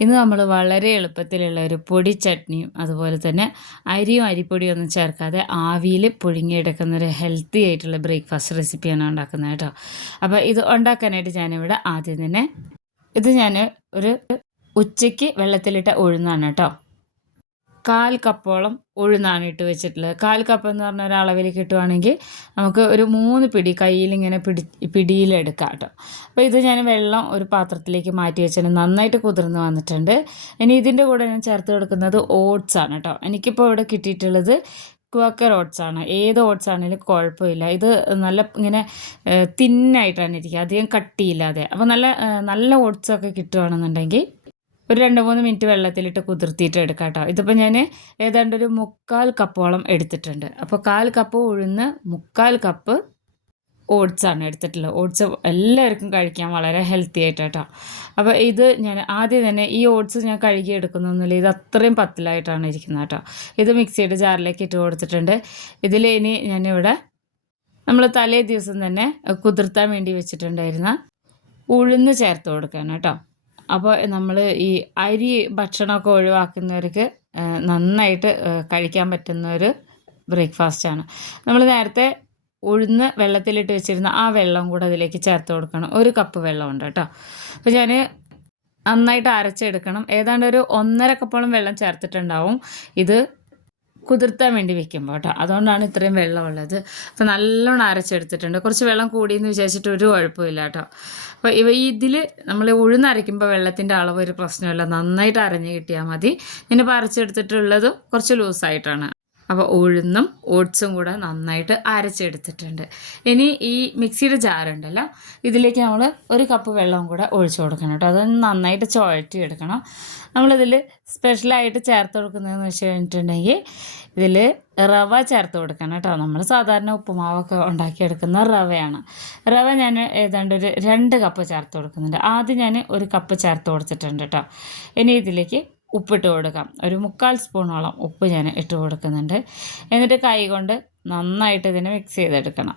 ഇന്ന് നമ്മൾ വളരെ എളുപ്പത്തിലുള്ള ഒരു പൊടി ചട്നിയും അതുപോലെ തന്നെ അരിയും അരിപ്പൊടിയും ഒന്നും ചേർക്കാതെ ആവിയിൽ പുഴുങ്ങിയെടുക്കുന്ന ഒരു ഹെൽത്തി ആയിട്ടുള്ള ബ്രേക്ക്ഫാസ്റ്റ് റെസിപ്പിയാണ് ഉണ്ടാക്കുന്നത് കേട്ടോ. അപ്പോൾ ഇത് ഉണ്ടാക്കാനായിട്ട് ഞാനിവിടെ ആദ്യം തന്നെ ഇത് ഞാൻ ഒരു ഉച്ചയ്ക്ക് വെള്ളത്തിലിട്ട ഉഴുന്നാണ് കേട്ടോ. കാൽ കപ്പോളം ഉഴുന്നാണ് ഇട്ട് വെച്ചിട്ടുള്ളത്. കാൽ കപ്പ് എന്ന് പറഞ്ഞ ഒരളവിൽ കിട്ടുവാണെങ്കിൽ നമുക്ക് ഒരു മൂന്ന് പിടി കയ്യിൽ ഇങ്ങനെ പിടി പിടിയിലെടുക്കാം കേട്ടോ. അപ്പോൾ ഇത് ഞാൻ വെള്ളം ഒരു പാത്രത്തിലേക്ക് മാറ്റി വെച്ചാൽ നന്നായിട്ട് കുതിർന്ന് വന്നിട്ടുണ്ട്. ഇനി ഇതിന്റെ കൂടെ ഞാൻ ചേർത്ത് കൊടുക്കുന്നത് ഓട്സ് ആണ് കേട്ടോ. എനിക്കിപ്പോൾ ഇവിടെ കിട്ടിയിട്ടുള്ളത് ക്വക്കർ ഓട്സ് ആണ്. ഏത് ഓട്സ് ആണെങ്കിലും കുഴപ്പമില്ല. ഇത് നല്ല ഇങ്ങനെ തിന്നായിട്ടാണ് ഇരിക്കുക അധികം കട്ടിയില്ലാതെ. അപ്പോൾ നല്ല നല്ല ഓട്സൊക്കെ കിട്ടുകയാണെന്നുണ്ടെങ്കിൽ ഒരു രണ്ട് മൂന്ന് മിനിറ്റ് വെള്ളത്തിലിട്ട് കുതിർത്തിയിട്ട് എടുക്കാം കേട്ടോ ഇതിപ്പോൾ ഞാൻ ഏതാണ്ട് ഒരു മുക്കാൽ കപ്പോളം എടുത്തിട്ടുണ്ട്. അപ്പോൾ കാൽ കപ്പ് ഉഴുന്ന് മുക്കാൽ കപ്പ് ഓട്സാണ് എടുത്തിട്ടുള്ളത്. ഓട്സ് എല്ലാവർക്കും കഴിക്കാൻ വളരെ ഹെൽത്തി ആയിട്ട് കേട്ടോ അപ്പോൾ ഇത് ഞാൻ ആദ്യം തന്നെ ഈ ഓട്സ് ഞാൻ കഴുകി എടുക്കുന്നൊന്നുമില്ല ഇത് അത്രയും പത്തിലായിട്ടാണ് ഇരിക്കുന്നത് കേട്ടോ ഇത് മിക്സിയുടെ ജാറിലേക്ക് ഇട്ട് കൊടുത്തിട്ടുണ്ട്. ഇതിൽ ഇനി ഞാനിവിടെ നമ്മൾ തലേ ദിവസം തന്നെ കുതിർത്താൻ വേണ്ടി വെച്ചിട്ടുണ്ടായിരുന്ന ഉഴുന്ന് ചേർത്ത് കൊടുക്കണം കേട്ടോ. അപ്പോൾ നമ്മൾ ഈ അരി ഭക്ഷണമൊക്കെ ഒഴിവാക്കുന്നവർക്ക് നന്നായിട്ട് കഴിക്കാൻ പറ്റുന്ന ഒരു ബ്രേക്ക്ഫാസ്റ്റാണ് നമ്മൾ നേരത്തെ ഉഴുന്ന് വെള്ളത്തിലിട്ട് വെച്ചിരുന്ന ആ വെള്ളം കൂടെ അതിലേക്ക് ചേർത്ത് കൊടുക്കണം. ഒരു കപ്പ് വെള്ളമുണ്ട് കേട്ടോ. അപ്പോൾ ഞാൻ നന്നായിട്ട് അരച്ചെടുക്കണം. ഏതാണ്ട് ഒരു ഒന്നര കപ്പോളം വെള്ളം ചേർത്തിട്ടുണ്ടാവും. ഇത് കുതിർത്താൻ വേണ്ടി വെക്കുമ്പോൾ കേട്ടോ. അതുകൊണ്ടാണ് ഇത്രയും വെള്ളമുള്ളത്. അപ്പോൾ നല്ലോണം അരച്ചെടുത്തിട്ടുണ്ട്. കുറച്ച് വെള്ളം കൂടിയെന്ന് വിചാരിച്ചിട്ട് ഒരു കുഴപ്പമില്ല കേട്ടോ. അപ്പോൾ ഇവ ഇതിൽ നമ്മൾ ഉഴുന്നരയ്ക്കുമ്പോൾ വെള്ളത്തിന്റെ അളവ് ഒരു പ്രശ്നമില്ല. നന്നായിട്ട് അരഞ്ഞ് കിട്ടിയാൽ മതി. ഞാനിപ്പോൾ അരച്ചെടുത്തിട്ടുള്ളത് കുറച്ച് ലൂസായിട്ടാണ്. അപ്പോൾ ഉഴുന്നും ഓട്സും കൂടെ നന്നായിട്ട് അരച്ചെടുത്തിട്ടുണ്ട്. ഇനി ഈ മിക്സിയുടെ ജാറുണ്ടല്ലോ ഇതിലേക്ക് നമ്മൾ ഒരു കപ്പ് വെള്ളവും കൂടെ ഒഴിച്ചു കൊടുക്കണം കേട്ടോ. അത് നന്നായിട്ട് ചുഴറ്റി എടുക്കണം നമ്മളിതിൽ സ്പെഷ്യലായിട്ട് ചേർത്ത് കൊടുക്കുന്നതെന്ന് വെച്ച് കഴിഞ്ഞിട്ടുണ്ടെങ്കിൽ ഇതിൽ റവ ചേർത്ത് കൊടുക്കണം കേട്ടോ. നമ്മൾ സാധാരണ ഉപ്പുമാവൊക്കെ ഉണ്ടാക്കിയെടുക്കുന്ന റവയാണ്. റവ ഞാൻ ഏതാണ്ട് ഒരു രണ്ട് കപ്പ് ചേർത്ത് കൊടുക്കുന്നുണ്ട്. ആദ്യം ഞാൻ ഒരു കപ്പ് ചേർത്ത് കൊടുത്തിട്ടുണ്ട് കേട്ടോ. ഇനി ഇതിലേക്ക് ഉപ്പിട്ട് കൊടുക്കാം. ഒരു മുക്കാൽ സ്പൂണോളം ഉപ്പ് ഞാൻ ഇട്ട് കൊടുക്കുന്നുണ്ട്. എന്നിട്ട് കൈ കൊണ്ട് നന്നായിട്ട് ഇതിനെ മിക്സ് ചെയ്തെടുക്കണം.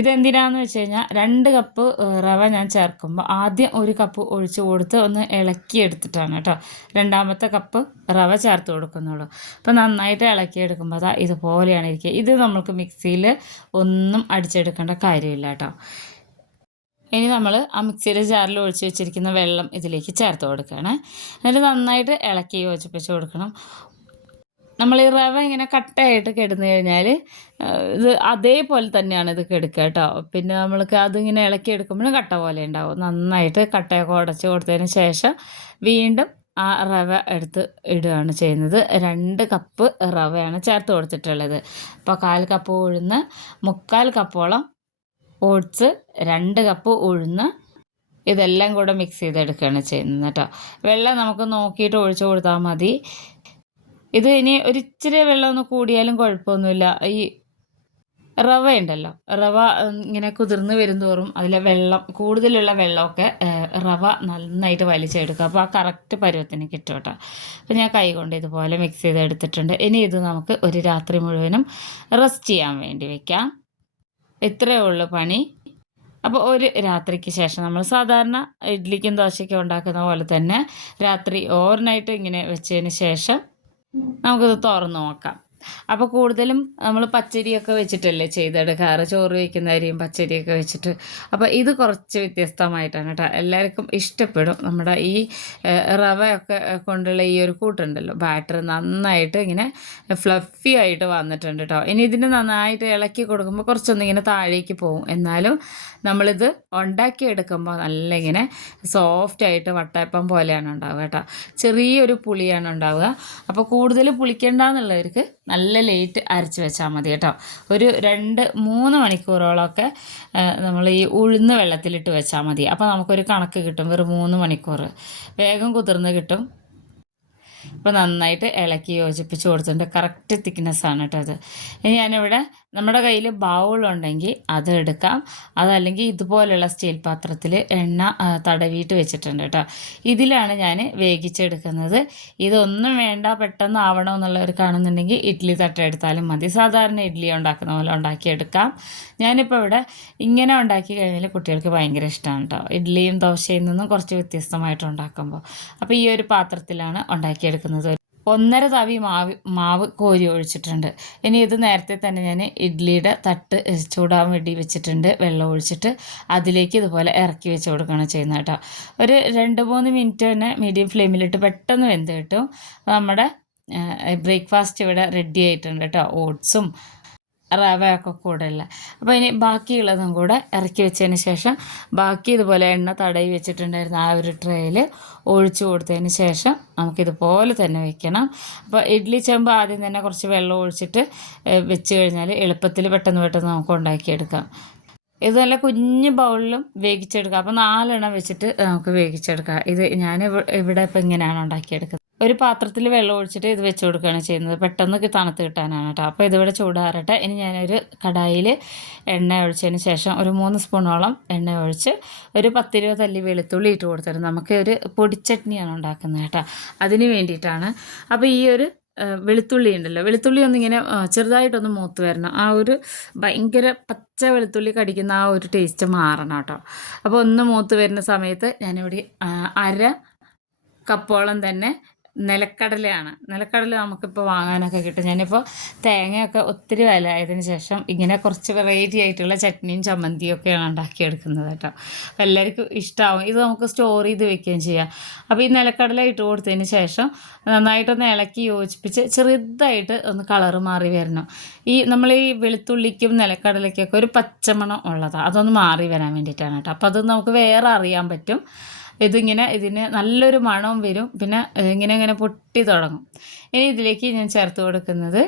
ഇതെന്തിനാന്ന് വെച്ച് കഴിഞ്ഞാൽ രണ്ട് കപ്പ് റവ ഞാൻ ചേർക്കുമ്പോൾ ആദ്യം ഒരു കപ്പ് ഒഴിച്ച് കൊടുത്ത് ഒന്ന് ഇളക്കി എടുത്തിട്ടാണ് കേട്ടോ. രണ്ടാമത്തെ കപ്പ് റവ ചേർത്ത് കൊടുക്കുന്നുള്ളൂ. അപ്പോൾ നന്നായിട്ട് ഇളക്കി എടുക്കുമ്പോൾ അതാ ഇതുപോലെയാണ് ഇരിക്കുക. ഇത് നമ്മൾക്ക് മിക്സിയിൽ ഒന്നും അടിച്ചെടുക്കേണ്ട കാര്യമില്ല കേട്ടോ. ഇനി നമ്മൾ ആ മിക്സിയുടെ ജാറിൽ ഒഴിച്ച് വെച്ചിരിക്കുന്ന വെള്ളം ഇതിലേക്ക് ചേർത്ത് കൊടുക്കുകയാണ്. എന്നിട്ട് നന്നായിട്ട് ഇളക്കി യോജിപ്പിച്ച് കൊടുക്കണം. നമ്മൾ ഈ റവ ഇങ്ങനെ കട്ടയായിട്ട് കെടുന്നു കഴിഞ്ഞാൽ ഇത് അതേപോലെ തന്നെയാണ് ഇത് കെടുക്കുക കേട്ടോ. പിന്നെ നമ്മൾക്ക് അതിങ്ങനെ ഇളക്കി എടുക്കുമ്പോഴും കട്ട പോലെ ഉണ്ടാവും. നന്നായിട്ട് കട്ടയൊക്കെ ഉടച്ച് കൊടുത്തതിന് ശേഷം വീണ്ടും ആ റവ എടുത്ത് ഇടുകയാണ് ചെയ്യുന്നത്. രണ്ട് കപ്പ് റവയാണ് ചേർത്ത് കൊടുത്തിട്ടുള്ളത്. അപ്പോൾ കാൽ കപ്പ് ഉഴുന്ന് മുക്കാൽ കപ്പോളം ഓട്സ് രണ്ട് കപ്പ് ഉഴുന്ന് ഇതെല്ലാം കൂടെ മിക്സ് ചെയ്തെടുക്കുകയാണ് ചെയ്യുന്നത് കേട്ടോ. വെള്ളം നമുക്ക് നോക്കിയിട്ട് ഒഴിച്ചു കൊടുത്താൽ മതി. ഇത് ഇനി ഒരിച്ചിരി വെള്ളം ഒന്ന് കൂടിയാലും കുഴപ്പമൊന്നുമില്ല. ഈ റവ ഉണ്ടല്ലോ. റവ ഇങ്ങനെ കുതിർന്ന് വരുന്തോറും അതിലെ വെള്ളം കൂടുതലുള്ള വെള്ളമൊക്കെ റവ നന്നായിട്ട് വലിച്ചെടുക്കുക. അപ്പോൾ ആ കറക്റ്റ് പരുവത്തിന് കിട്ടും കേട്ടോ. അപ്പോൾ ഞാൻ കൈ കൊണ്ട് ഇതുപോലെ മിക്സ് ചെയ്തെടുത്തിട്ടുണ്ട്. ഇനി ഇത് നമുക്ക് ഒരു രാത്രി മുഴുവനും റെസ്റ്റ് ചെയ്യാൻ വേണ്ടി വെക്കാം. ഇത്രയേ ഉള്ളൂ പണി. അപ്പോൾ ഒരു രാത്രിക്ക് ശേഷം നമ്മൾ സാധാരണ ഇഡ്ലിക്കും ദോശയ്ക്കും ഉണ്ടാക്കുന്ന പോലെ തന്നെ രാത്രി ഓവർനൈറ്റ് ഇങ്ങനെ വെച്ചതിന് ശേഷം നമുക്കിത് തുറന്ന് നോക്കാം. അപ്പോൾ കൂടുതലും നമ്മൾ പച്ചരിയൊക്കെ വെച്ചിട്ടല്ലേ ചെയ്തെടുക്കാറ് ചോറ് വയ്ക്കുന്ന അരിയും പച്ചരിയൊക്കെ വെച്ചിട്ട്. അപ്പോൾ ഇത് കുറച്ച് വ്യത്യസ്തമായിട്ടാണ് കേട്ടോ. എല്ലാവർക്കും ഇഷ്ടപ്പെടും. നമ്മുടെ ഈ റവയൊക്കെ കൊണ്ടുള്ള ഈ ഒരു കൂട്ടുണ്ടല്ലോ. ബാറ്റർ നന്നായിട്ട് ഇങ്ങനെ ഫ്ലഫി ആയിട്ട് വന്നിട്ടുണ്ട് കേട്ടോ. ഇനി ഇതിന് നന്നായിട്ട് ഇളക്കി കൊടുക്കുമ്പോൾ കുറച്ചൊന്നും ഇങ്ങനെ താഴേക്ക് പോകും എന്നാലും നമ്മളിത് ഉണ്ടാക്കിയെടുക്കുമ്പോൾ നല്ല ഇങ്ങനെ സോഫ്റ്റ് ആയിട്ട് വട്ടയപ്പം പോലെയാണ് ഉണ്ടാവുക കേട്ടോ. ചെറിയൊരു പുളിയാണ് ഉണ്ടാവുക. അപ്പോൾ കൂടുതൽ പുളിക്കേണ്ടെന്നുള്ളവർക്ക് നല്ല ലേറ്റ് അരച്ച് വെച്ചാൽ മതി കേട്ടോ. ഒരു രണ്ട് മൂന്ന് മണിക്കൂറോളമൊക്കെ നമ്മൾ ഈ ഉഴുന്ന് വെള്ളത്തിലിട്ട് വെച്ചാൽ മതി. അപ്പോൾ നമുക്കൊരു കണക്ക് കിട്ടും വെറും മൂന്ന് മണിക്കൂർ വേഗം കുതിർന്ന് കിട്ടും. അപ്പോൾ നന്നായിട്ട് ഇളക്കി യോജിപ്പിച്ച് കൊടുത്തിട്ടുണ്ട്. കറക്റ്റ് തിക്നെസ്സാണ് കേട്ടോ അത് ഇനി ഞാനിവിടെ നമ്മുടെ കയ്യിൽ ബൗളുണ്ടെങ്കിൽ അത് എടുക്കാം. അതല്ലെങ്കിൽ ഇതുപോലെയുള്ള സ്റ്റീൽ പാത്രത്തിൽ എണ്ണ തടവിയിട്ട് വെച്ചിട്ടുണ്ട് കേട്ടോ ഇതിലാണ് ഞാൻ വേവിച്ചെടുക്കുന്നത്. ഇതൊന്നും വേണ്ട പെട്ടെന്ന് ആവണം എന്നുള്ളവർ കാണുന്നുണ്ടെങ്കിൽ ഇഡ്ഡലി തട്ടെടുത്താലും മതി. സാധാരണ ഇഡ്ഡലി ഉണ്ടാക്കുന്ന പോലെ ഉണ്ടാക്കിയെടുക്കാം. ഞാനിപ്പോൾ ഇവിടെ ഇങ്ങനെ ഉണ്ടാക്കി കഴിഞ്ഞാൽ കുട്ടികൾക്ക് ഭയങ്കര ഇഷ്ടമാണ് കേട്ടോ ഇഡ്ഡലിയും ദോശയും നിന്നും കുറച്ച് വ്യത്യസ്തമായിട്ട് ഉണ്ടാക്കുമ്പോൾ അപ്പോൾ ഈ ഒരു പാത്രത്തിലാണ് ഉണ്ടാക്കിയെടുക്കുന്നത് ഒന്നര തവി മാവ് മാവ് കോരി ഒഴിച്ചിട്ടുണ്ട്. ഇനി ഇത് നേരത്തെ തന്നെ ഞാൻ ഇഡ്ഡലിയുടെ തട്ട് ചൂടാൻ വേണ്ടി വെച്ചിട്ടുണ്ട്. വെള്ളം ഒഴിച്ചിട്ട് അതിലേക്ക് ഇതുപോലെ ഇറക്കി വെച്ച് കൊടുക്കുകയാണ് ചെയ്യുന്നത് കേട്ടോ. ഒരു രണ്ട് മൂന്ന് മിനിറ്റ് തന്നെ മീഡിയം ഫ്ലെയിമിലിട്ട് പെട്ടെന്ന് വെന്ത് കിട്ടും. നമ്മുടെ ബ്രേക്ക്ഫാസ്റ്റ് ഇവിടെ റെഡി ആയിട്ടുണ്ട് കേട്ടോ. ഓട്സും റവയൊക്കെ കൂടെ ഉള്ള അപ്പോൾ ഇനി ബാക്കിയുള്ളതും കൂടെ ഇറക്കി വെച്ചതിന് ശേഷം ബാക്കി ഇതുപോലെ എണ്ണ തടയി വെച്ചിട്ടുണ്ടായിരുന്ന ആ ഒരു ട്രേയിൽ ഒഴിച്ചു കൊടുത്തതിന് ശേഷം നമുക്കിതുപോലെ തന്നെ വെക്കണം. അപ്പോൾ ഇഡ്ഡലി ചെമ്പ് ആദ്യം തന്നെ കുറച്ച് വെള്ളം ഒഴിച്ചിട്ട് വെച്ച് കഴിഞ്ഞാൽ എളുപ്പത്തിൽ പെട്ടെന്ന് പെട്ടെന്ന് നമുക്ക് ഉണ്ടാക്കിയെടുക്കാം. ഇത് നല്ല കുഞ്ഞ് ബൗളിലും വേവിച്ചെടുക്കാം. അപ്പോൾ നാലെണ്ണം വെച്ചിട്ട് നമുക്ക് വേവിച്ചെടുക്കാം. ഇത് ഞാൻ ഇവ- ഇവിടെ ഇപ്പോൾ ഇങ്ങനെയാണ് ഉണ്ടാക്കിയെടുക്കുന്നത്. ഒരു പാത്രത്തിൽ വെള്ളം ഒഴിച്ചിട്ട് ഇത് വെച്ച് കൊടുക്കുകയാണ് ചെയ്യുന്നത്. പെട്ടെന്ന് തണുത്ത് കിട്ടാനാണ് കേട്ടോ. അപ്പോൾ ഇതിവിടെ ചൂടാറട്ടെ. ഇനി ഞാനൊരു കടായിൽ എണ്ണ ഒഴിച്ചതിന് ശേഷം ഒരു മൂന്ന് സ്പൂണോളം എണ്ണ ഒഴിച്ച് ഒരു പത്തിരുപത് തല്ലി വെളുത്തുള്ളി ഇട്ട് കൊടുത്തിട്ട് നമുക്ക് ഒരു പൊടിച്ചട്നിയാണ് ഉണ്ടാക്കുന്നത് കേട്ടോ. അതിന് വേണ്ടിയിട്ടാണ്. അപ്പോൾ ഈ ഒരു വെളുത്തുള്ളി ഉണ്ടല്ലോ. വെളുത്തുള്ളി ഒന്നിങ്ങനെ ചെറുതായിട്ടൊന്ന് മൂത്ത് വരണം. ആ ഒരു ഭയങ്കര പച്ച വെളുത്തുള്ളി കടിക്കുന്ന ആ ഒരു ടേസ്റ്റ് മാറണം കേട്ടോ. അപ്പോൾ ഒന്ന് മൂത്ത് വരുന്ന സമയത്ത് ഞാനിവിടെ അര കപ്പോളം തന്നെ നിലക്കടലയാണ്. നിലക്കടല നമുക്കിപ്പോൾ വാങ്ങാനൊക്കെ കിട്ടും. ഞാനിപ്പോൾ തേങ്ങയൊക്കെ ഒത്തിരി വില ആയതിനു ശേഷം ഇങ്ങനെ കുറച്ച് വെറൈറ്റി ആയിട്ടുള്ള ചട്നിയും ചമ്മന്തിയും ഒക്കെയാണ് ഉണ്ടാക്കിയെടുക്കുന്നത് കേട്ടോ. അപ്പോൾ എല്ലാവർക്കും ഇഷ്ടമാവും ഇത് നമുക്ക് സ്റ്റോർ ചെയ്ത് വെക്കുകയും ചെയ്യാം. അപ്പോൾ ഈ നിലക്കടല ഇട്ട് കൊടുത്തതിന് ശേഷം നന്നായിട്ടൊന്ന് ഇളക്കി യോജിപ്പിച്ച് ചെറുതായിട്ട് ഒന്ന് കളറ് മാറി വരണം. ഈ നമ്മൾ ഈ വെളുത്തുള്ളിക്കും നിലക്കടലയ്ക്കൊക്കെ ഒരു പച്ചമണം ഉള്ളതാണ് അതൊന്ന് മാറി വരാൻ വേണ്ടിയിട്ടാണ് കേട്ടോ. അപ്പോൾ അത് നമുക്ക് വേറെ അറിയാൻ പറ്റും. ഇതിങ്ങനെ ഇതിന് നല്ലൊരു മണവും വരും. പിന്നെ ഇങ്ങനെ ഇങ്ങനെ പൊട്ടി തുടങ്ങും. ഇനി ഇതിലേക്ക് ഞാൻ ചേർത്ത് കൊടുക്കുന്നത്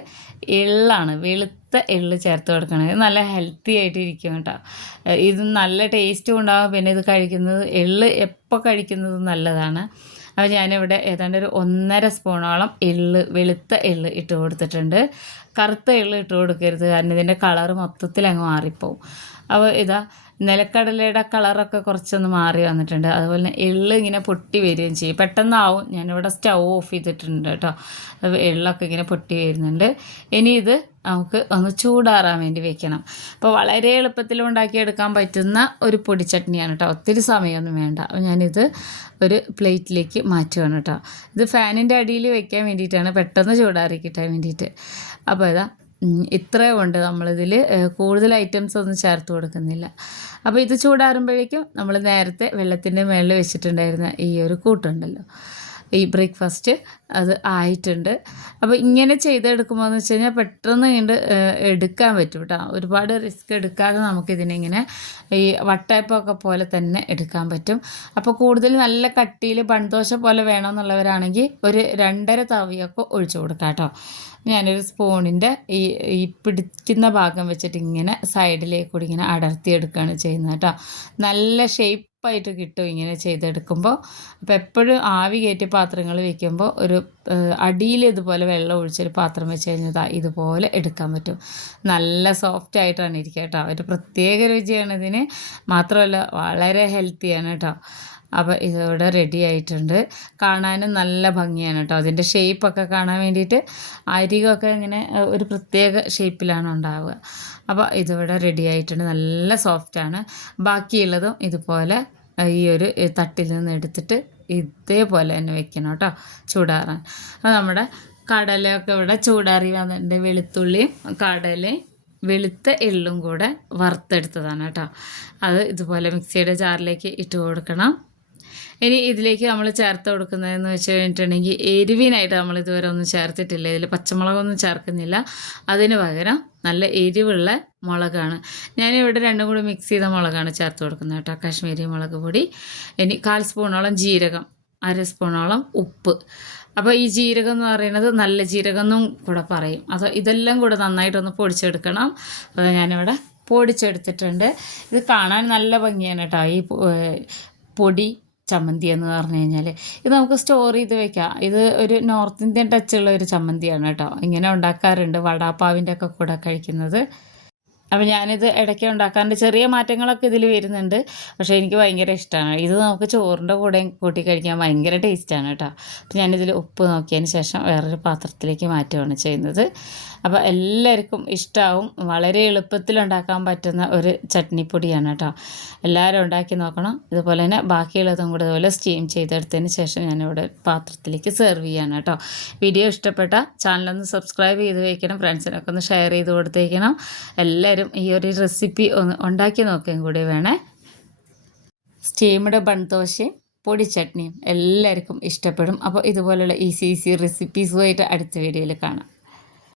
എള്ളാണ്. വെളുത്ത എള്ള് ചേർത്ത് കൊടുക്കണം. ഇത് നല്ല ഹെൽത്തി ആയിട്ട് ഇരിക്കും കേട്ടോ ഇത് നല്ല ടേസ്റ്റും ഉണ്ടാകും പിന്നെ ഇത് കഴിക്കുന്നത് എള്ള് എപ്പോൾ കഴിക്കുന്നത് നല്ലതാണ്. അപ്പോൾ ഞാനിവിടെ ഏതാണ്ട് ഒരു ഒന്നര സ്പൂണോളം എള്ള് വെളുത്ത എള്ള് ഇട്ട് കൊടുത്തിട്ടുണ്ട്. കറുത്ത എള്ള് ഇട്ട് കൊടുക്കരുത്. കാരണം ഇതിന്റെ കളറ് മൊത്തത്തിൽ അങ്ങ് മാറിപ്പോവും. അപ്പോൾ ഇതാ നിലക്കടലയുടെ കളറൊക്കെ കുറച്ചൊന്ന് മാറി വന്നിട്ടുണ്ട്. അതുപോലെ തന്നെ എള്ള് ഇങ്ങനെ പൊട്ടി വരികയും ചെയ്യും. പെട്ടെന്നാവും. ഞാനിവിടെ സ്റ്റൗ ഓഫ് ചെയ്തിട്ടുണ്ട് കേട്ടോ. എള്ളൊക്കെ ഇങ്ങനെ പൊട്ടി വരുന്നുണ്ട്. ഇനി ഇത് നമുക്ക് ഒന്ന് ചൂടാറാൻ വേണ്ടി വെക്കണം. അപ്പോൾ വളരെ എളുപ്പത്തിൽ ഉണ്ടാക്കിയെടുക്കാൻ പറ്റുന്ന ഒരു പൊടിച്ചട്നിയാണ് കേട്ടോ ഒത്തിരി സമയമൊന്നും വേണ്ട. അപ്പോൾ ഞാനിത് ഒരു പ്ലേറ്റിലേക്ക് മാറ്റുകയാണ് കേട്ടോ ഇത് ഫാനിന്റെ അടിയിൽ വെക്കാൻ വേണ്ടിയിട്ടാണ് പെട്ടെന്ന് ചൂടാറി കിട്ടാൻ വേണ്ടിയിട്ട്. അപ്പോൾ ഇതാ ഇത്രയും ഉണ്ട് നമ്മളിതിൽ കൂടുതൽ ഐറ്റംസ് ഒന്നും ചേർത്ത് കൊടുക്കുന്നില്ല. അപ്പോൾ ഇത് ചൂടാറുമ്പോഴേക്കും നമ്മൾ നേരത്തെ വെള്ളത്തിന്റെ മുകളിൽ വെച്ചിട്ടുണ്ടായിരുന്ന ഈ ഒരു കൂട്ടുണ്ടല്ലോ. ഈ ബ്രേക്ക്ഫാസ്റ്റ് അത് ആയിട്ടുണ്ട്. അപ്പോൾ ഇങ്ങനെ ചെയ്തെടുക്കുമ്പോൾ എന്ന് വെച്ച് കഴിഞ്ഞാൽ പെട്ടെന്ന് ഇങ്ങോട്ട് എടുക്കാൻ പറ്റും കേട്ടോ. ഒരുപാട് റിസ്ക് എടുക്കാതെ നമുക്കിതിനിങ്ങനെ ഈ വട്ടയപ്പമൊക്കെ പോലെ തന്നെ എടുക്കാൻ പറ്റും. അപ്പോൾ കൂടുതൽ നല്ല കട്ടിയിൽ ബൺദോശ പോലെ വേണമെന്നുള്ളവരാണെങ്കിൽ ഒരു രണ്ടര തവിയൊക്കെ ഒഴിച്ചു കൊടുക്കാം കേട്ടോ ഞാനൊരു സ്പൂണിന്റെ ഈ ഈ പിടിക്കുന്ന ഭാഗം വെച്ചിട്ട് ഇങ്ങനെ സൈഡിലേക്ക് കൂടി ഇങ്ങനെ അടർത്തിയെടുക്കുകയാണ് ചെയ്യുന്നത് കേട്ടോ. നല്ല ഷേപ്പായിട്ട് കിട്ടും ഇങ്ങനെ ചെയ്തെടുക്കുമ്പോൾ. അപ്പോൾ എപ്പോഴും ആവി കയറ്റിയ പാത്രങ്ങൾ വയ്ക്കുമ്പോൾ ഒരു അടിയിൽ ഇതുപോലെ വെള്ളം ഒഴിച്ചൊരു പാത്രം വെച്ച് കഴിഞ്ഞാൽ ഇതുപോലെ എടുക്കാൻ പറ്റും. നല്ല സോഫ്റ്റ് ആയിട്ടാണ് ഇരിക്കുക കേട്ടോ. ഒരു പ്രത്യേക രുചിയാണ് ഇതിന്. മാത്രമല്ല വളരെ ഹെൽത്തിയാണ് കേട്ടോ. അപ്പോൾ ഇതോടെ റെഡി ആയിട്ടുണ്ട്. കാണാനും നല്ല ഭംഗിയാണ് കേട്ടോ. അതിന്റെ ഷേപ്പൊക്കെ കാണാൻ വേണ്ടിയിട്ട് അരികൊക്കെ ഇങ്ങനെ ഒരു പ്രത്യേക ഷേപ്പിലാണ് ഉണ്ടാവുക. അപ്പോൾ ഇതിവിടെ റെഡി ആയിട്ടുണ്ട്. നല്ല സോഫ്റ്റാണ് ബാക്കിയുള്ളതും ഇതുപോലെ ഈ ഒരു തട്ടിൽ നിന്ന് എടുത്തിട്ട് ഇതേപോലെ തന്നെ വെക്കണം കേട്ടോ ചൂടാറാൻ. അപ്പോൾ നമ്മുടെ കടലയൊക്കെ ഇവിടെ ചൂടാറി വന്നിട്ടുണ്ട്. വെളുത്തുള്ളിയും കടലയും വെളുത്ത എള്ളും കൂടെ വറുത്തെടുത്തതാണ് കേട്ടോ. അത് ഇതുപോലെ മിക്സിയുടെ ജാറിലേക്ക് ഇട്ട് കൊടുക്കണം. ഇനി ഇതിലേക്ക് നമ്മൾ ചേർത്ത് കൊടുക്കുന്നതെന്ന് വെച്ച് കഴിഞ്ഞിട്ടുണ്ടെങ്കിൽ എരിവിനായിട്ട് നമ്മൾ ഇതുവരെ ഒന്നും ചേർത്തിട്ടില്ല. ഇതിൽ പച്ചമുളകൊന്നും ചേർക്കുന്നില്ല. അതിന് പകരം നല്ല എരിവുള്ള മുളകാണ്. ഞാനിവിടെ രണ്ടും കൂടി മിക്സ് ചെയ്ത മുളകാണ് ചേർത്ത് കൊടുക്കുന്നത് കേട്ടോ. കാശ്മീരി മുളക് പൊടി ഇനി കാൽ സ്പൂണോളം ജീരകം അര സ്പൂണോളം ഉപ്പ്. അപ്പോൾ ഈ ജീരകം എന്ന് പറയുന്നത് നല്ല ജീരകം എന്നും കൂടെ പറയും. അപ്പോൾ ഇതെല്ലാം കൂടെ നന്നായിട്ടൊന്ന് പൊടിച്ചെടുക്കണം. അപ്പോൾ ഞാനിവിടെ പൊടിച്ചെടുത്തിട്ടുണ്ട്. ഇത് കാണാൻ നല്ല ഭംഗിയാണ് കേട്ടോ. ഈ പൊടി ചമ്മന്തി എന്ന് പറഞ്ഞു കഴിഞ്ഞാൽ ഇത് നമുക്ക് സ്റ്റോർ ചെയ്ത് വെക്കാം. ഇത് ഒരു നോർത്ത് ഇന്ത്യൻ ടച്ചുള്ള ഒരു ചമ്മന്തിയാണ് കേട്ടോ. ഇങ്ങനെ ഉണ്ടാക്കാറുണ്ട്. വടാപ്പാവിന്റെ ഒക്കെ കൂടെ കഴിക്കുന്നത്. അപ്പോൾ ഞാനിത് ഇടയ്ക്ക് ഉണ്ടാക്കാറുണ്ട്. ചെറിയ മാറ്റങ്ങളൊക്കെ ഇതിൽ വരുന്നുണ്ട്. പക്ഷേ എനിക്ക് ഭയങ്കര ഇഷ്ടമാണ് ഇത് നമുക്ക് ചോറിന്റെ കൂടെ കൂട്ടി കഴിക്കാൻ ഭയങ്കര ടേസ്റ്റാണ് കേട്ടോ. അപ്പോൾ ഞാനിതിൽ ഉപ്പ് നോക്കിയതിന് ശേഷം വേറൊരു പാത്രത്തിലേക്ക് മാറ്റുകയാണ് ചെയ്യുന്നത്. അപ്പോൾ എല്ലാവർക്കും ഇഷ്ടമാവും വളരെ എളുപ്പത്തിൽ ഉണ്ടാക്കാൻ പറ്റുന്ന ഒരു ചട്നിപ്പൊടിയാണ് കേട്ടോ. എല്ലാവരും ഉണ്ടാക്കി നോക്കണം. ഇതുപോലെ തന്നെ ബാക്കിയുള്ളതും കൂടെ ഇതുപോലെ സ്റ്റീം ചെയ്തെടുത്തതിന് ശേഷം ഞാനിവിടെ പാത്രത്തിലേക്ക് സെർവ് ചെയ്യാണ് കേട്ടോ. വീഡിയോ ഇഷ്ടപ്പെട്ട ചാനലൊന്ന് സബ്സ്ക്രൈബ് ചെയ്ത് വയ്ക്കണം ഫ്രണ്ട്സിനൊക്കെ ഒന്ന് ഷെയർ ചെയ്ത് കൊടുത്തേക്കണം. എല്ലാവരും ഈ ഒരു റെസിപ്പി ഒന്ന് ഉണ്ടാക്കി നോക്കുകയും കൂടി വേണേ. സ്റ്റീംഡ് ബൺദോശയും പൊടി ചട്നിയും എല്ലാവർക്കും ഇഷ്ടപ്പെടും. അപ്പോൾ ഇതുപോലുള്ള ഈസി ഈസി റെസിപ്പീസുമായിട്ട് അടുത്ത വീഡിയോയിൽ കാണാം.